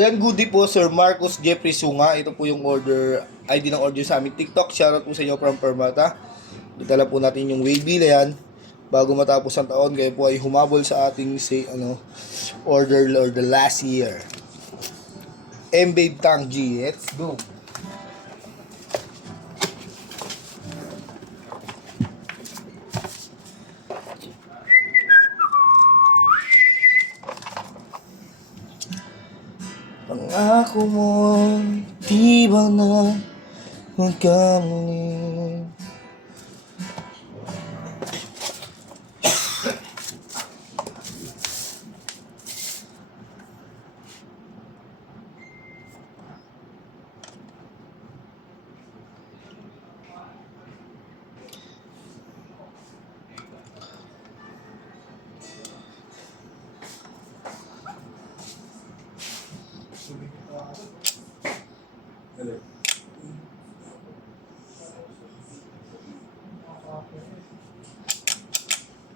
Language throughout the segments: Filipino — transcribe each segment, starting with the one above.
Ayan, goodie po, Sir Marcos Jeffrey Sunga. Ito po yung order, ID ng order sa aming TikTok. Shoutout po sa inyo from Permata. Dala po natin yung wavy na yan bago matapos ang taon. Kaya po ay humabol sa ating order or the last year. M-Babe Tang G. Let's go. Pangako mo, di ba na magkamali?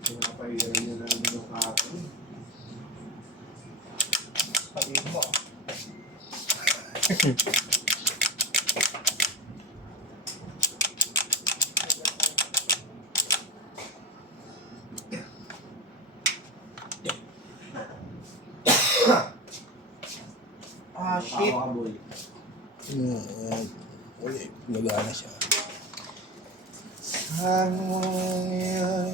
Pinapahiran niya na naman yung kahapon. Sabihin mo. Shit. Uy, nagana siya. Saan mo yan?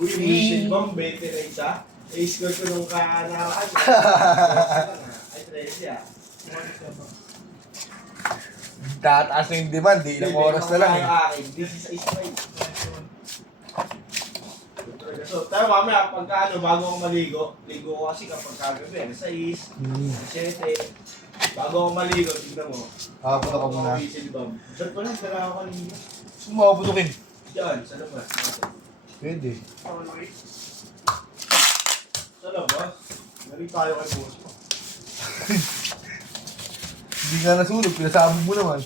Uy, music bomb, 20 na isa. I-score ko nung kanaraan. Ay, 13 ah. Tataas na yung demand, di ilang oras na lang eh. This is is fine. So, tayo mamaya, pagka bago ako maligo, ligo ko kasi kapag kagabi, sa 6, 7, bago ako maligo, tignan mo. Puto ka muna. Whistle bomb. Diyan pa lang, dala ako kanina. Sumaputukin. Diyan, sa labas. Pwede. Sa labas? Nari tayo kay boss mo. Hindi nga nasunog, pinasabog mo naman.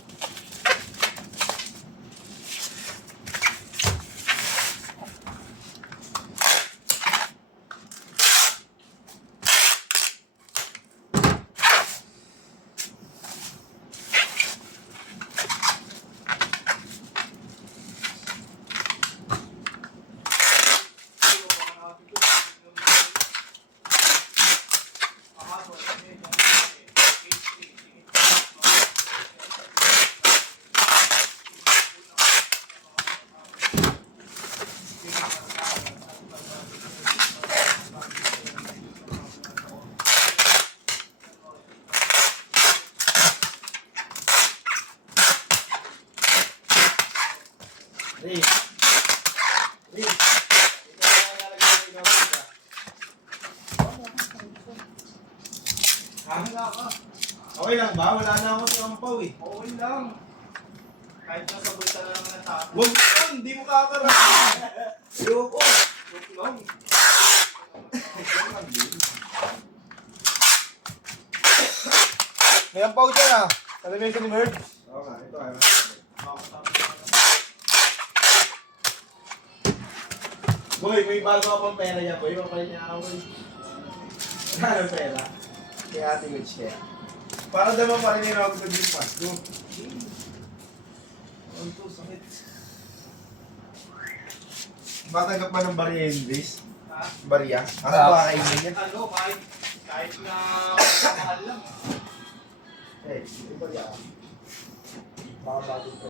Riz. Riz. Ito na lalagay ko yung gamit ha? Okay lang ba? Wala na ako sa ampaw eh. Okay lang. Kahit nasa bulsa na naman ang tapo. Huwag yun! Hindi mo kakarating. Ayoko. Huwag lang. May ampaw dyan ah. Talagay ko ni Merd. Oo nga, ito ay boy, may bago akong pera niya, boy. Mapay niya ako. Ano pera? Kaya Ate Mitch kaya. Para naman pa rin yung ako sa Big Pass. Go. Ang to, sakit. Matanggap ba ng barya yung bis? Ha? Barya? Asa ba kainin yan? Ano, kahit na mahal lang. Eh, ito barya. Baka bago